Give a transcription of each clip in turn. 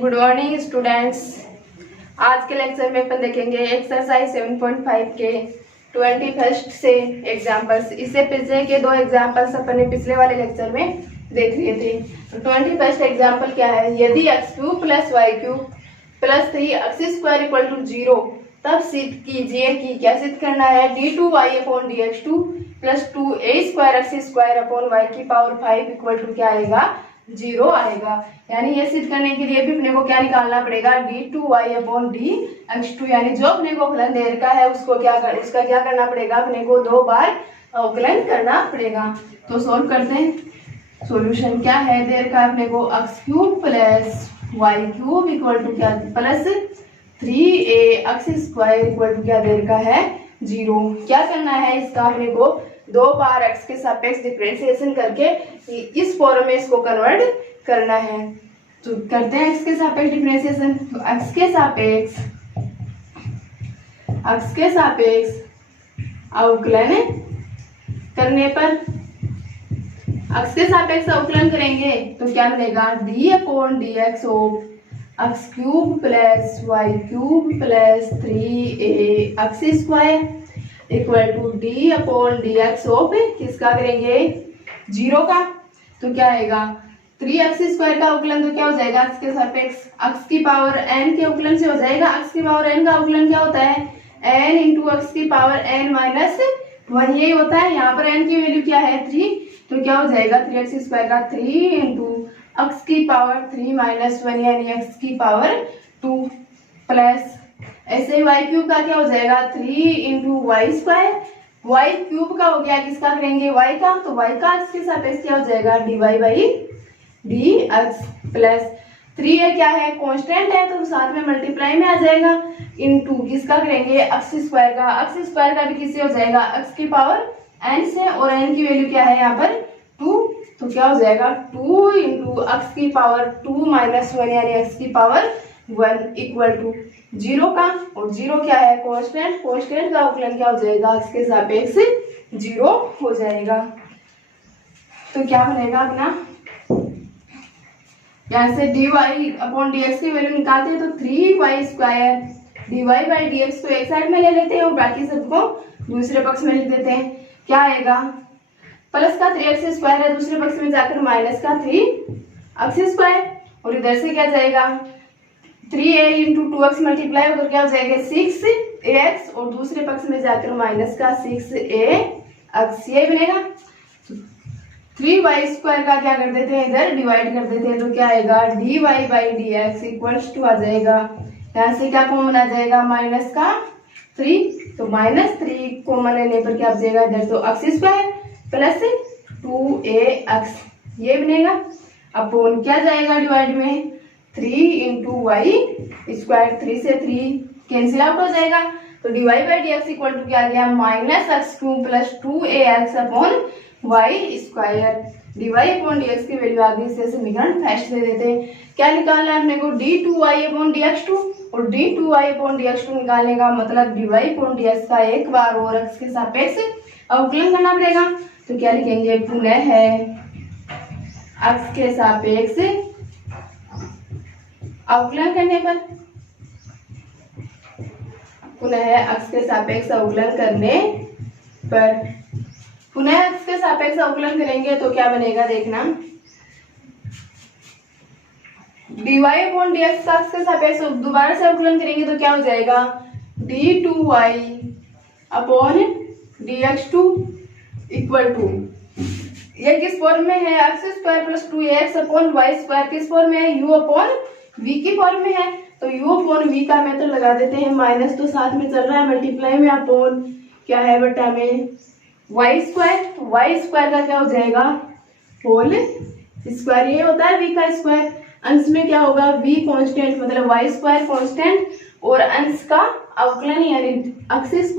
Good morning students. आज के lecture में अपन देखेंगे एक्सरसाइज 7.5 के 21st से एग्जाम्पल्स। इससे पीछे के दो एग्जाम्पल्स अपन ने पिछले वाले लेक्चर में देख लिए थे। तो 21st एग्जाम्पल क्या है, यदि x³ + y³ + 3x² = 0 तब सिद्ध कीजिए कि क्या सिद्ध करना है, d2y/dx2 + 2a²x² क्या आएगा, 0 आएगा। यानी ये सिद्ध करने के लिए भी अपने को क्या निकालना पड़ेगा, d2y/dx2, यानी जो अपने को फलन दे रखा है उसका क्या करना पड़ेगा, अपने को 2 बार अवकलन करना पड़ेगा। तो सोल्व करते हैं। सॉल्यूशन क्या है, दे रखा है अपने को x³ + y³ क्या प्लस 3a² क्या दे रखा है, 0। क्या करना है, इसका अपने को 2 बार x के सापेक्ष डिफरेंशिएशन करके इस फॉर्म में इसको कन्वर्ट करना है। तो करते हैं x के सापेक्ष डिफरेंशिएशन। तो x के सापेक्ष अवकलन करने पर, x के सापेक्ष अवकलन करेंगे तो क्या मिलेगा, d/dx of x³ + y³ + 3ax² d/dx of किसका करेंगे, 0 का। तो क्या आएगा, 3x² का अवकलन तो क्या हो जाएगा, x के सापेक्ष x की पावर n के अवकलन से हो जाएगा। x की पावर n का अवकलन क्या होता है, n × x की पावर n - 1 यही होता है। यहाँ पर n की वैल्यू क्या है, 3। तो क्या हो जाएगा, 3x² का 3 × x की पावर 3 - 1 यानी x की पावर 2 प्लस ऐसे ही y³ का क्या हो जाएगा, 3 × y²। y³ का हो गया, किसका करेंगे, y का। तो y का x के सापेक्ष क्या हो जाएगा, dy/dx प्लस 3a क्या है, कांस्टेंट है तो साथ में मल्टीप्लाई में आ जाएगा, इनटू किसका करेंगे, x² का। x² का भी किससे हो जाएगा, x की पावर n से, और n की वैल्यू क्या है यहाँ पर 2। तो क्या हो जाएगा, 2 × x की पावर 2 - 1 यानी x की पावर 1 = 0 का। और 0 क्या है, कांस्टेंट। कांस्टेंट का अवकलन क्या हो जाएगा, x के सापेक्ष 0 हो जाएगा। तो क्या बनेगा अपना, यहाँ से dy/dx की वैल्यू निकालते हैं तो 3y² dy/dx को एक साइड में ले लेते हैं और बाकी सबको दूसरे पक्ष में लिख देते हैं। क्या आएगा, प्लस का 3x² है, दूसरे पक्ष में जाकर माइनस का 3x², और इधर से क्या जाएगा, 3a × 2x मल्टीप्लाई होकर क्या हो जाएगा, 6ax, और दूसरे पक्ष में जाकर माइनस का 6ax, ये बनेगा। 3y² का क्या कर देते हैं, इधर डिवाइड कर देते हैं तो क्या आएगा, dy/dx आ जाएगा। यहाँ से क्या कॉमन आ जाएगा, माइनस का 3, तो -3 कॉमन लेने पर क्या आ जाएगा, इधर तो x² प्लस 2ax, ये बनेगा। अपॉन क्या जाएगा डिवाइड में, 3 × y², 3 से 3 कैंसिल आउट हो जाएगा। तो dy/dx क्या आ गया, -x³ + 2ax upon y²। dy/dx की वैल्यू आ गई, इसे समीकरण फर्स्ट दे देते हैं। क्या निकालना है अपने को, d2y/dx2, और d2y/dx2 निकालने का मतलब dy/dx का एक बार और x के सापेक्ष अवकलन करना पड़ेगा। तो क्या लिखेंगे, पुनः है x के सापेक्ष अवकलन करने पर, पुनः x के सापेक्ष अवकलन करने पर, पुनः x के सापेक्ष अवकलन करेंगे तो क्या बनेगा, देखना, dy/dx का x के सापेक्ष दोबारा से अवकलन करेंगे तो क्या हो जाएगा, d2y/dx2 = ये किस फॉर्म में है, x² + 2ax अपॉन y², किस फॉर्म में है, u/v की फॉर्म में है। तो u/v का मेथड लगा देते हैं, माइनस तो साथ में चल रहा है, मल्टीप्लाई में अपॉन क्या है, बटा में y²। तो y² का क्या हो जाएगा, होल स्क्वायर, ये होता है v का स्क्वायर। अंश में क्या होगा, v कांस्टेंट मतलब y² कांस्टेंट, और अंश का अवकलन यानी x²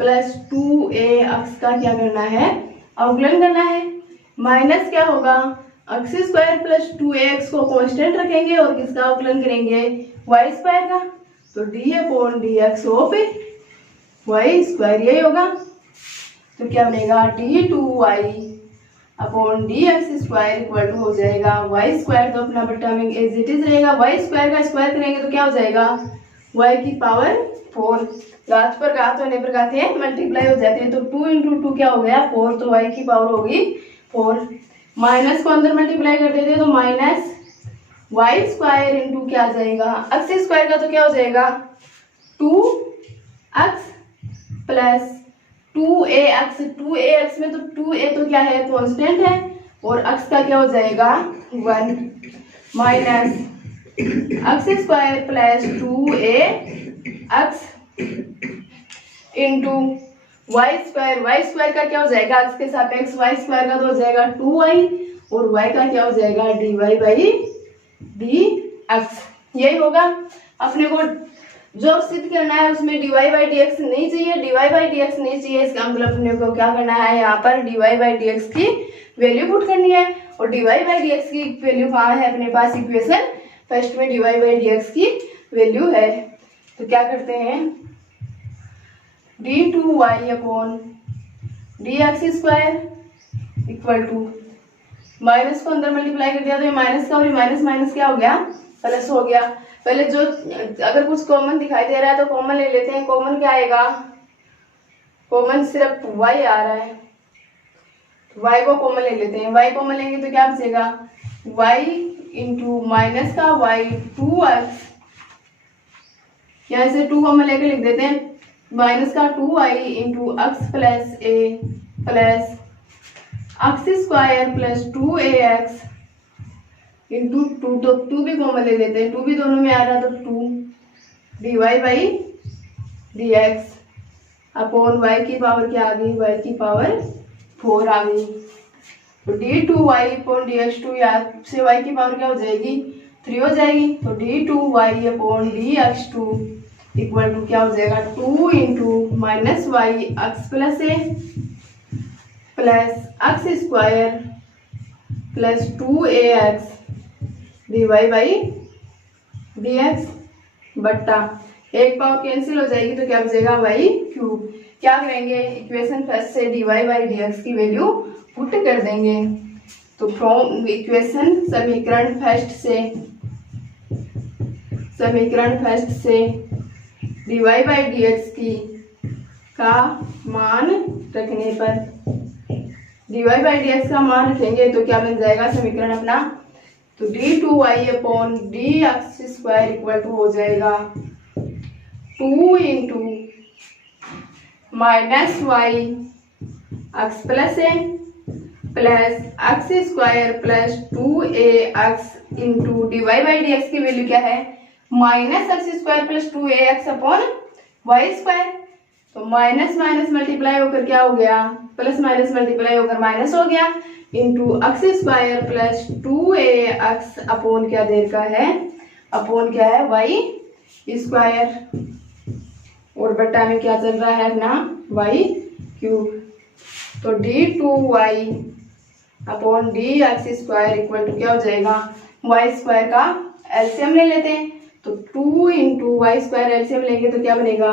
+ 2ax का क्या करना है, अवकलन करना है। माइनस क्या होगा, x² + 2ax को कांस्टेंट रखेंगे और किसका अवकलन करेंगे, y² का। तो d/dx ऑफ y² यही होगा। तो क्या बनेगा, d2y upon D X square equal to हो जाएगा वाई स्क्वायर, तो अपना बट्टा में एज इट इज रहेगा, वाई स्क्वायर का स्क्वायर करेंगे तो क्या हो जाएगा वाई की पावर 4, घात पर घात होने पर घाते मल्टीप्लाई हो जाते हैं, तो 2 इंटू 2 क्या हो गया 4, तो वाई की पावर होगी 4। माइनस को अंदर मल्टीप्लाई कर देते हैं तो माइनस वाई स्क्वायर इंटू क्या आ जाएगा एक्स स्क्वायर का, तो क्या हो जाएगा 2x प्लस 2ax, 2ax में तो 2a तो क्या है कांस्टेंट है, और x का क्या हो जाएगा 1 minus x square plus 2ax into Y square, Y square का क्या हो जाएगा एक्स के सापेक्ष, वाई स्क्वायर का तो हो जाएगा 2y, और y का क्या हो जाएगा dy बाई dx। यही होगा अपने को जो सिद्ध करना है, उसमें dy बाई dx नहीं चाहिए, dy बाई dx नहीं चाहिए, इसका मतलब अपने को क्या करना है यहाँ पर dy बाई dx की वैल्यू पुट करनी है, और dy बाई dx की वैल्यू कहाँ है अपने पास इक्वेशन फर्स्ट में dy बाई dx की वैल्यू है, तो क्या करते हैं d2y upon dx square equal to, minus को अंदर मल्टीप्लाई कर दिया तो ये माइनस का और माइनस माइनस क्या हो गया प्लस हो गया। पहले जो अगर कुछ कॉमन दिखाई दे रहा है तो कॉमन ले लेते हैं, कॉमन क्या आएगा, कॉमन सिर्फ y आ रहा है, y को कॉमन ले लेते हैं, y कॉमन लेंगे तो क्या बचेगा y इंटू माइनस का y 2x, यहाँ से 2 कॉमन लेके लिख देते हैं, माइनस का 2y इंटू एक्स प्लस ए plus x square plus 2ax into 2, तो 2 भी कॉमन ले लेते हैं, 2 भी दोनों में आ रहा है तो 2 dy by dx upon y की पावर क्या आ गई y की पावर 4 आ गई, तो d2y अपॉन dx2 याद से y की पावर क्या हो जाएगी 3 हो जाएगी, तो d2y upon dx2 equal to क्या हो जाएगा 2 into minus Y X plus A plus x square plus 2ax dy by dx बट्टा एक पावर कैंसिल हो जाएगी तो क्या बचेगा y क्यूब। क्या करेंगे इक्वेशन फर्स्ट से dy बाई dx की वैल्यू पुट कर देंगे, तो फ्रॉम इक्वेशन समीकरण फर्स्ट से dy बाई dx की का मान रखने पर, dy बाई dx का मान रखेंगे तो क्या बन जाएगा समीकरण अपना, तो d2y upon dx square equal to हो जाएगा 2 into minus Y X plus A plus x square plus 2ax into dy by dx की वैल्यू क्या है minus x square plus 2ax upon Y square, तो माइनस माइनस मल्टीप्लाई होकर क्या हो गया प्लस माइनस मल्टीप्लाई होकर माइनस हो गया, into X square plus 2ax upon क्या देर का है अपॉन क्या है वाई स्क्वायर, और बट्टा में क्या चल रहा है अपना वाई क्यूब, तो d2y upon dx square equal to क्या हो जाएगा वाई स्क्वायर का एलसीएम ले लेते हैं, तो 2 इंटू वाई स्क्वायर एलसीएम लेंगे तो क्या बनेगा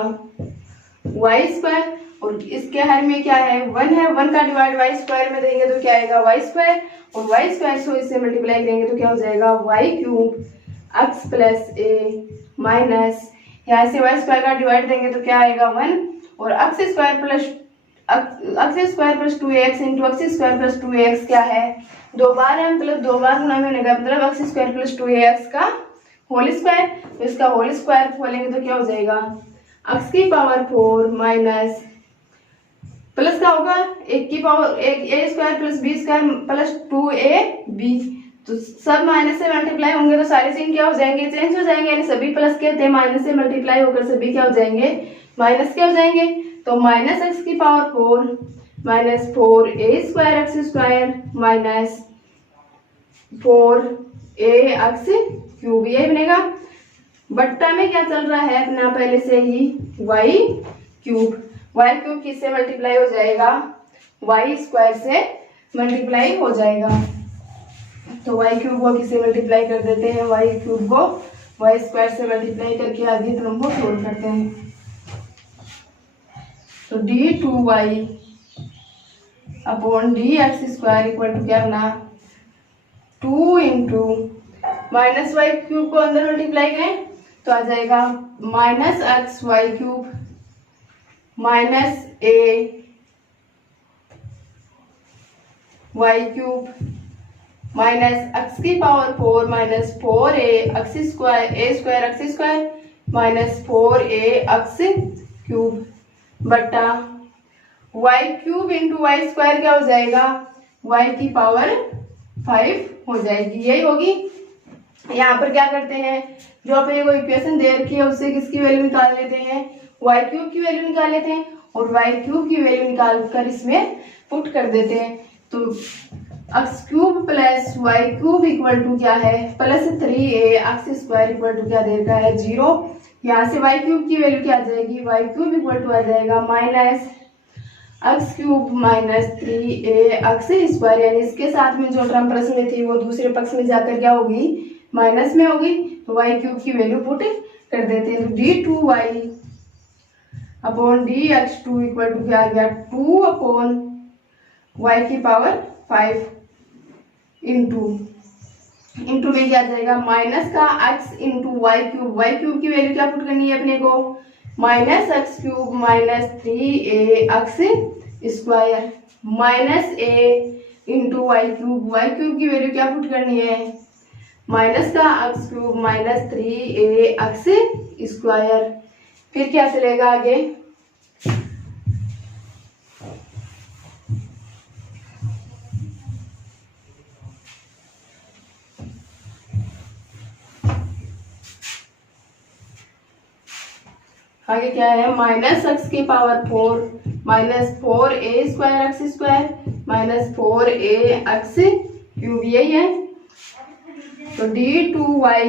वाई स्क्वायर, और इसके हर में क्या है 1 है, 1 का डिवाइड वाई स्क्वायर में देंगे तो क्या आएगा वाई स्क्वायर, और वाई स्क्वायर को इससे मल्टीप्लाई करेंगे तो क्या हो जाएगा वाई क्यूब एक्स प्लस ए माइनस यहाँ से वाई स्क्वायर का डिवाइड देंगे तो क्या आएगा 1, और x square plus 2ax into X square plus 2ax क्या है 2 बार है, मतलब 2 बार गुना में होने का मतलब एक्स स्क्वायर प्लस 2ax का होल स्क्वायर, तो इसका होल स्क्वायर खोलेंगे तो क्या हो जाएगा x की पावर 4 माइनस प्लस का होगा एक की पावर एक a square plus b square plus 2ab, तो सब माइनस से मल्टीप्लाई होंगे तो सारे सीन क्या हो जाएंगे चेंज हो जाएंगे, यानी सभी प्लस के थे माइनस से मल्टीप्लाई होकर सभी क्या हो जाएंगे माइनस के हो जाएंगे, तो माइनस एक्स की power 4 minus 4a square x square minus 4ax cube ये बनेगा, बट्टा में क्या चल रहा है अपना पहले से ही वाई क्यूब, वाई क्यूब किससे मल्टीप्लाई हो जाएगा वाई स्क्वायर से मल्टीप्लाई हो जाएगा, तो वाई क्यूब को किससे मल्टीप्लाई कर देते हैं वाई क्यूब को वाई स्क्वायर से मल्टीप्लाई करके आगे क्रम को सोल्व करते हैं, तो d2y upon D X square equal to क्या बना 2 इंटू माइनस वाई क्यूब को अंदर मल्टीप्लाई करें तो आ जाएगा minus x y cube minus a y cube minus x की power 4 minus 4 a square x square minus 4 x cube बटा y cube into Y square क्या हो जाएगा वाई की पावर 5 हो जाएगी, यही होगी। यहाँ पर क्या करते हैं जो अपने को इक्वेशन दे रखी है उससे किसकी वैल्यू निकाल लेते हैं वाई क्यूब की वैल्यू निकाल लेते हैं और वाई क्यूब की वैल्यू निकाल कर इसमें पुट कर देते हैं। तो X cube plus Y cube equal to क्या है plus 3a X square equal to क्या दे रखा है 0। यहाँ से वाई क्यूब की वैल्यू क्या आ जाएगी वाई क्यूब इक्वल टू आ जाएगा minus X cube minus 3a X square, यानी इसके साथ में जो टर्म प्लस में थी वो दूसरे पक्ष में जाकर क्या होगी माइनस में होगी। तो वाई क्यूब की वैल्यू पुट कर देते हैं। तो d2y upon D X two equal to क्या आ गया 2 अपॉन वाई की पावर 5 इंटू में क्या आ जाएगा माइनस का x इंटू वाई क्यूब की वैल्यू क्या पुट करनी है अपने को minus X cube minus 3a X square minus a into Y cube की वैल्यू क्या पुट करनी है माइनस का X cube minus 3a X square. फिर क्या चलेगा आगे आगे क्या है माइनस एक्स की power 4 minus 4a square x square minus 4a x cube यही है। तो d2y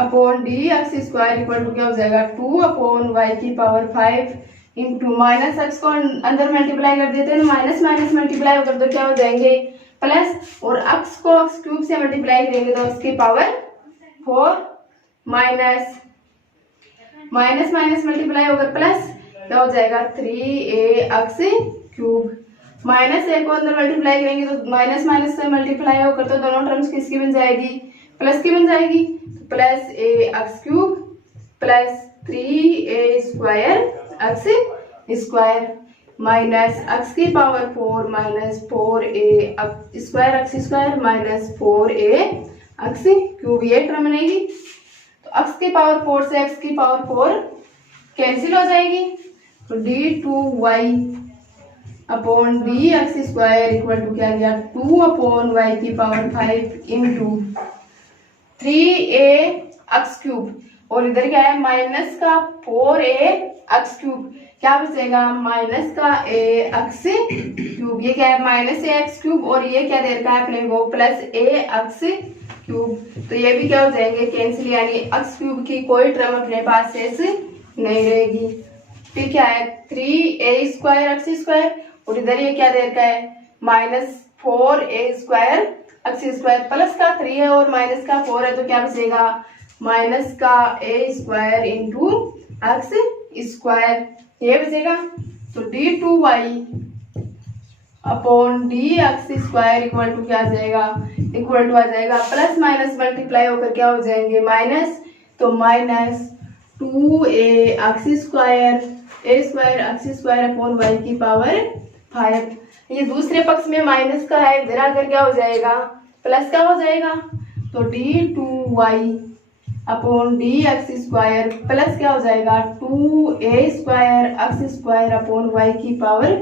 upon D X square equal to क्या हो जाएगा 2 अपॉन वाई की पावर 5 इंटू माइनस एक्स को अंदर मल्टीप्लाई कर देते हैं माइनस माइनस मल्टीप्लाई कर दो क्या हो जाएंगे प्लस और एक्स को एक्स क्यूब से मल्टीप्लाई करेंगे तो एक्स की power 4 minus minus minus multiply होकर प्लस क्या हो जाएगा 3a एक्स क्यूब माइनस ए को अंदर मल्टीप्लाई करेंगे तो माइनस माइनस से मल्टीप्लाई होकर तो दोनों टर्म्स किसकी बन जाएगी प्लस की बन जाएगी। तो plus a x cube plus 3a square x square minus x की power 4 minus 4a square x square minus 4a x cube ये टर्म बनेगी। तो एक्स की पावर 4 से एक्स की पावर 4 कैंसिल हो जाएगी। तो d2y upon D X square equal to क्या गया 2 अपॉन वाई की power 5 into 3a X cube और इधर क्या है माइनस का 4a एक्स क्यूब क्या बचेगा माइनस का a एक्स क्यूब ये क्या है माइनस a एक्स क्यूब और ये क्या दे रखा है अपने को प्लस a एक्स क्यूब। तो ये भी क्या हो जाएंगे कैंसिल, यानी एक्स क्यूब की कोई टर्म अपने पास शेष नहीं रहेगी। फिर क्या है 3a स्क्वायर एक्स स्क्वायर और इधर ये क्या दे रखा है minus 4a square x square plus का 3 है और माइनस का 4 है तो क्या बचेगा माइनस का a square into X square ये बचेगा। तो d2y upon D X square equal to क्या आ जाएगा इक्वल टू आ जाएगा प्लस माइनस मल्टीप्लाई होकर क्या हो जाएंगे माइनस, तो minus 2a X square a square x square upon Y की पावर 5। ये दूसरे पक्ष में माइनस का है इधर आकर क्या हो जाएगा प्लस का हो जाएगा। तो d2y upon D X square plus क्या हो जाएगा 2a square x square upon Y की पावर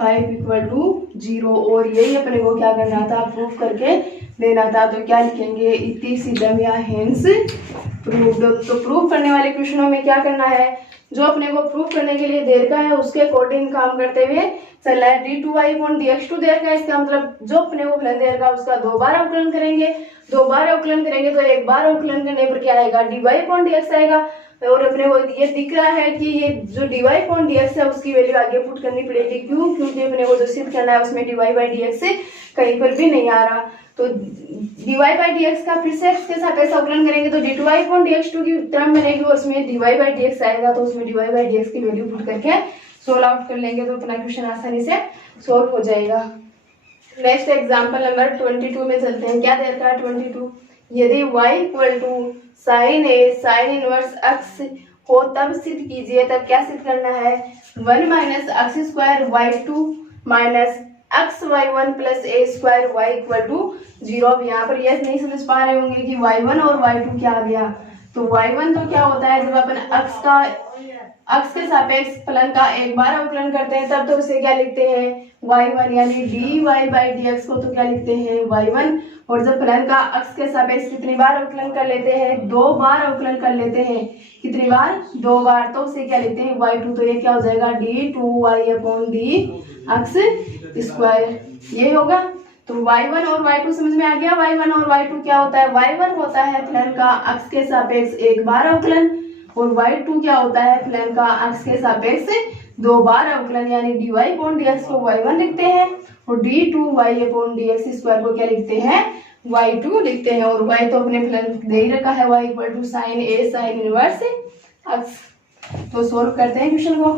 5 इक्वल टू 0 और यही अपने को क्या करना था प्रूफ करके देना था। तो क्या लिखेंगे इति सिद्धम या हेंस प्रूव्ड। तो प्रूफ करने वाले क्वेश्चनों में क्या करना है जो अपने को प्रूफ करने के लिए दे रखा है उसके अकॉर्डिंग काम करते हुए चलना है। d2y अपॉन dx2 दे रखा है इसका मतलब जो अपने को फलन दे रखा है उसका 2 बार अवकलन करेंगे, 2 बार अवकलन करेंगे तो एक बार अवकलन करने पर क्या आएगा dy अपॉन dx आएगा। और अपने को ये दिख रहा है कि ये जो dy अपॉन dx है उसकी वैल्यू आगे पुट करनी पड़ेगी। क्यों? क्योंकि अपने को जो सिद्ध करना है उसमें dy बाई dx से कहीं पर भी नहीं आ रहा। तो dy बाई dx का फिर से x के सापेक्ष अवकलन करेंगे तो d2y अपॉन dx2 की टर्म बनेगी और उसमें dy बाई dx आएगा तो उसमें dy बाई dx की वैल्यू पुट करके सोल्व आउट कर लेंगे तो अपना क्वेश्चन आसानी से सोल्व हो जाएगा। नेक्स्ट एग्जाम्पल नंबर 22 में चलते हैं। क्या दे रखा है 22, यदि y equal to sine A sine inverse X हो तब सिद्ध कीजिए। तब क्या सिद्ध करना है, 1 minus x square Y two minus x Y one plus A square Y equal to 0। अब यहाँ पर यह नहीं समझ पा रहे होंगे कि y1 और y2 क्या आ गया। तो y1 तो क्या होता है, जब अपन अक्ष के सापेक्ष फलन का एक बार अवकलन करते हैं तब तो उसे क्या लिखते हैं y1, यानी dy बाई dx को तो क्या लिखते हैं y1। और जब फलन का अक्ष के सापेक्ष कितनी बार अवकलन कर लेते हैं, 2 बार अवकलन कर लेते हैं। कितनी बार, 2 बार, तो उसे क्या लिखते हैं y2। तो ये क्या हो जाएगा d2y अपॉन dx स्क्वायर, ये होगा। तो y1 और y2 समझ में आ गया। y1 और y2 क्या होता है, y1 होता है फलन का अक्ष के सापेक्ष एक बार अवकलन, और y2 क्या होता है फलन का अक्ष के सापेक्ष 2 बार अवकलन, यानी dy अपॉन dx को y1 लिखते हैं और d2y अपॉन dx स्क्वायर को क्या लिखते हैं y2 लिखते हैं। और y तो अपने फलन दे ही रखा है, y equal to sine A sine inverse X. तो सोल्व करते हैं क्वेश्चन को।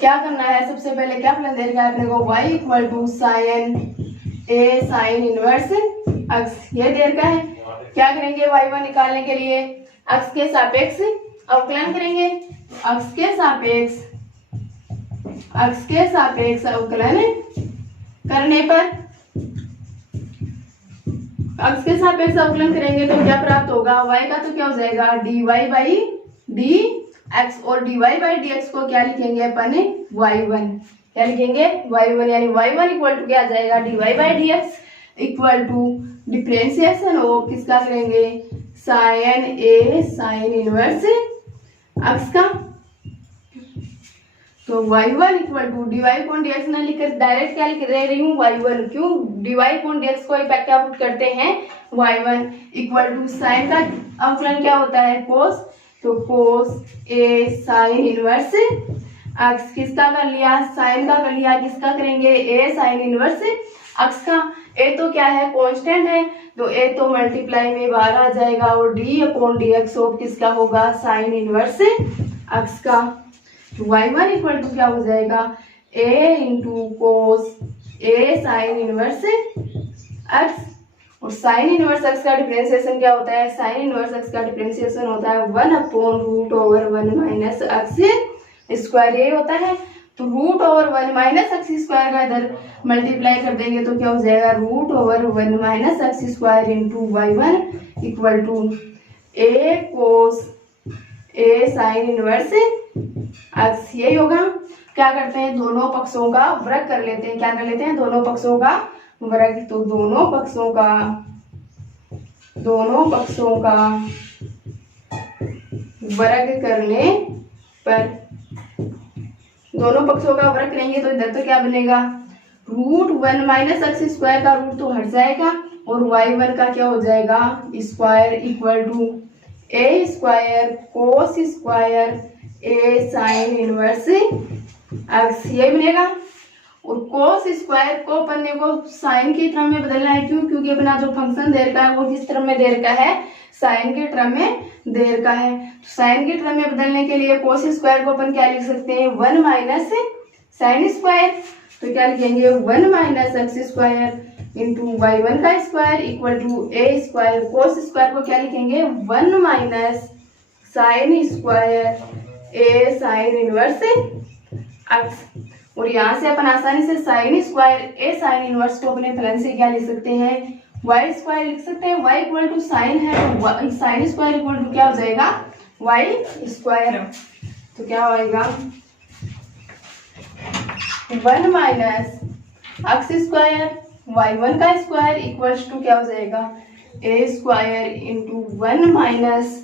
क्या करना है, सबसे पहले क्या फलन दे रखा है अपने को, y equal to sine A sine inverse X, ये दे रखा है। क्या करेंगे, y1 निकालने के लिए अक्ष के सापेक्ष अवकलन करेंगे। अक्ष के सापेक्ष अवकलन करने पर, अक्ष के सापेक्ष अवकलन करेंगे तो क्या प्राप्त होगा, y का तो क्या हो जाएगा dy बाई dx, और dy बाई dx को क्या लिखेंगे अपन y1, क्या लिखेंगे y1, यानी y1 इक्वल टू क्या आ जाएगा dy by dx equal to differentiation हो किसका करेंगे, sine A sine inverse X का। तो y1 equal to dy upon dx ना लिखकर डायरेक्ट क्या लिख रही हूँ y1, क्यों, dy अपॉन dx को क्या पुट करते हैं y1 इक्वल टू साइन का अवकलन क्या होता है cos, तो cos ए साइन इनवर्स एक्स, किसका कर लिया साइन का कर लिया, किसका करेंगे ए साइन इनवर्स एक्स का। ए तो क्या है कांस्टेंट है, तो ए तो मल्टीप्लाई में बाहर आ जाएगा और D upon D x of किसका होगा साइन इनवर्स एक्स का। y1 इक्वल टू क्या हो जाएगा a into cos A sine inverse X, और साइन इनवर्स एक्स का डिफरेंशिएशन क्या होता है, साइन इनवर्स एक्स का डिफरेंशिएशन होता है 1 upon root over 1 minus x square, ये होता है। तो root over 1 minus x square का इधर मल्टीप्लाई कर देंगे तो क्या हो जाएगा root over 1 minus x square into y1 equal to a cos A sine inverse X, यही होगा। क्या करते हैं, दोनों पक्षों का वर्ग कर लेते हैं। क्या कर लेते हैं, दोनों पक्षों का वर्ग। तो दोनों पक्षों का वर्ग करने पर, दोनों पक्षों का वर्ग करेंगे तो इधर तो क्या बनेगा रूट 1 माइनस एक्स स्क्वायर का रूट तो हट जाएगा और y1 का क्या हो जाएगा square equal to A square cos square A sine inverse X, ये बनेगा। और कोस स्क्वायर को अपन को साइन के टर्म में बदलना है, क्यों, क्योंकि अपना जो फंक्शन दे रखा है वो किस टर्म में दे रखा है, साइन के टर्म में दे रखा है। तो साइन के टर्म में बदलने के लिए कोस स्क्वायर को अपन क्या लिख सकते हैं 1 माइनस साइन स्क्वायर, तो क्या लिखेंगे 1 minus x square into y1 का square equal to A square, cos square को क्या लिखेंगे 1 minus sine square A sine inverse X. और यहाँ से अपन आसानी से sine square A sine inverse को अपने फलन से क्या लिख सकते हैं वाई स्क्वायर लिख सकते हैं। वाई इक्वल टू साइन है तो साइन स्क्वायर इक्वल टू क्या हो जाएगा वाई स्क्वायर। तो क्या होएगा 1 माइनस एक्स स्क्वायर y1 का स्क्वायर इक्वल्स टू क्या हो जाएगा a square into 1 minus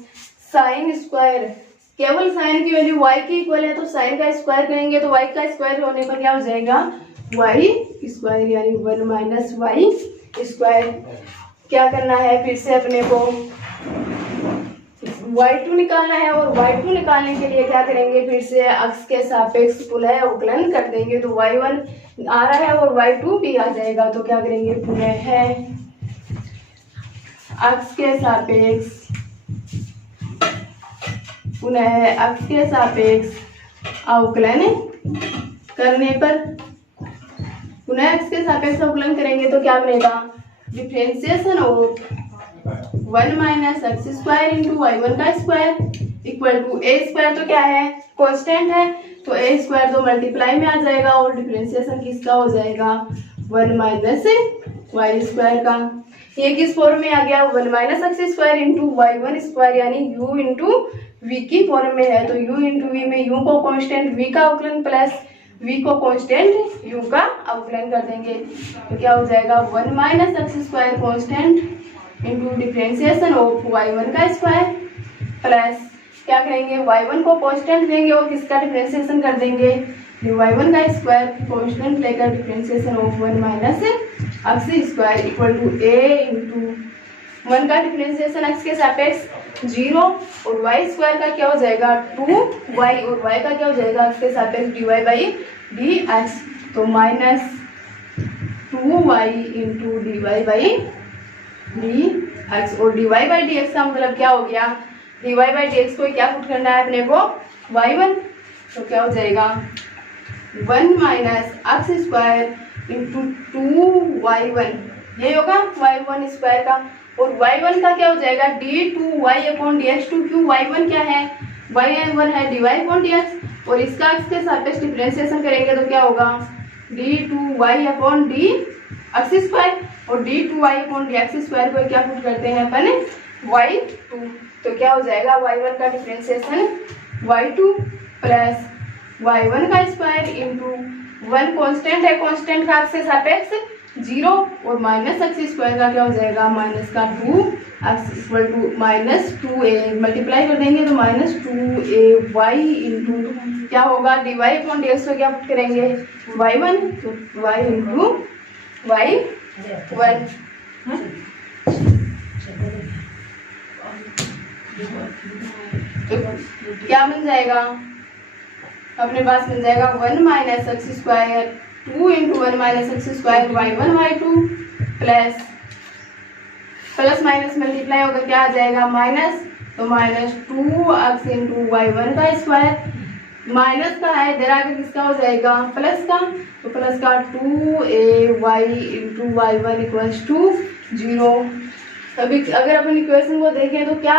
sine square. केवल साइन की वैल्यू y की इक्वल है तो साइन का स्क्वायर करेंगे तो y का स्क्वायर होने पर क्या हो जाएगा y स्क्वायर, यानी 1 माइनस वाई स्क्वायर। क्या करना है फिर से अपने को y2 निकालना है और y2 निकालने के लिए क्या करेंगे फिर से अक्ष के सापेक्ष पुनः अवकलन कर देंगे तो y1 आ रहा है और y2 भी आ जाएगा। तो क्या करेंगे पुनः है अक्ष के सापेक्ष पुनः x के सापेक्ष अवकलन करने पर, पुनः x के सापेक्ष अवकलन करेंगे तो क्या बनेगा, differentiation of 1 minus x square into y1 का square equal to a square, तो क्या है, कांस्टेंट है, तो a स्क्वायर तो मल्टीप्लाई में आ जाएगा और डिफरेंशिएशन किसका हो जाएगा, 1 माइनस वाई स्क्वायर का। ये किस फॉर्म में आ गया, 1 minus x square into y1 square यानी u इंटू वी की फॉर्म में है, तो u इंटू वी में u को कांस्टेंट v का अवकलन प्लस v को कांस्टेंट u का अवकलन कर देंगे, तो क्या हो जाएगा 1 minus x square constant into differentiation of y1 का स्क्वायर प्लस क्या करेंगे, y1 को कांस्टेंट लेंगे और किसका डिफरेंशिएशन कर देंगे, y1 का स्क्वायर कांस्टेंट लेकर differentiation of 1 minus x square equal to a into 1 का डिफरेंशिएशन x के सापेक्ष 0 और y स्क्वायर का क्या हो जाएगा 2y और y का क्या हो जाएगा x के सापेक्ष dy बाई dx, तो minus 2y into dy by dx, और dy बाई dx का मतलब क्या हो गया, dy बाई dx को क्या पुट करना है अपने को y1, तो क्या हो जाएगा 1 minus x square into 2y1, ये होगा y1 स्क्वायर का, और y1 का क्या हो जाएगा d2y अपॉन dx, टू क्यों y1 क्या है, y1 है dy अपॉन dx, और इसका x के सापेक्ष डिफरेंशिएशन करेंगे तो क्या होगा d2y अपॉन dx स्क्वायर, और d2y अपॉन dx स्क्वायर को क्या पुट करते हैं अपन y2, तो क्या हो जाएगा y1 का डिफरेंशिएशन y2 प्लस y1 का स्क्वायर इंटू 1 कांस्टेंट है, कांस्टेंट का x के सापेक्ष 0 और माइनस एक्स स्क्वायर का क्या हो जाएगा माइनस का 2x equal to minus 2a, multiply कर देंगे तो माइनस 2ay इंटू क्या होगा dy अपॉन dx को क्या पुट करेंगे y1, तो y इंटू y1, तो क्या बन जाएगा अपने पास मिल जाएगा 1 minus x square 2 into 1 minus x square y1 y2 plus plus minus multiply होकर क्या आ जाएगा माइनस, तो माइनस 2x इंटू y1 का स्क्वायर, माइनस का है इधर आगे किसका हो जाएगा प्लस का, तो प्लस का 2ay into y1 equals to 0। अभी अगर अपन इक्वेशन को देखें तो क्या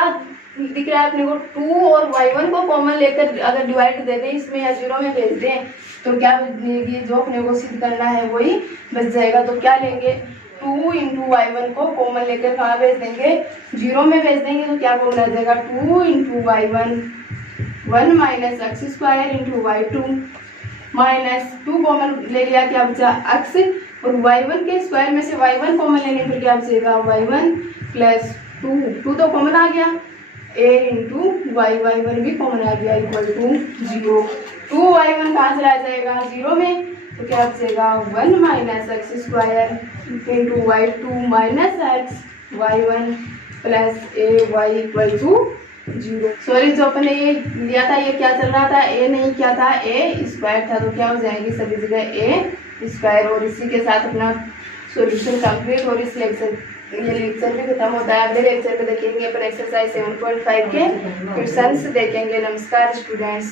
दिख रहा है अपने को 2 और y1 को कॉमन लेकर अगर डिवाइड दे दें इसमें या 0 में भेज दें तो क्या बचेगी, जो अपने को सिद्ध करना है वही बच जाएगा। तो क्या लेंगे 2 इंटू y1 को कॉमन लेकर कहाँ भेज देंगे 0 में भेज देंगे, तो क्या कॉमन आ जाएगा 2 into y1 1 minus x square into y2 minus 2 common ले लिया क्या बचा x, और y1 के स्क्वायर में से y1 कॉमन लेने पर क्या बचेगा y1 प्लस 2 तो कॉमन आ गया a इंटू y1 भी कॉमन आ गया इक्वल टू 0। 2y1 कहाँ चला जाएगा 0 में, तो क्या बचेगा 1 minus x square into y2 minus x y1 plus a y equal to 0। Sorry जो अपने ये लिया था ये क्या चल रहा था a नहीं क्या था a स्क्वायर था, तो क्या हो जाएगी सभी जगह a स्क्वायर। और इसी के साथ अपना सॉल्यूशन कंप्लीट और इस ये लेक्चर भी खत्म होता है। अगले लेक्चर में देखेंगे अपन एक्सरसाइज 7.5 के क्वेश्चंस देखेंगे। नमस्कार स्टूडेंट्स।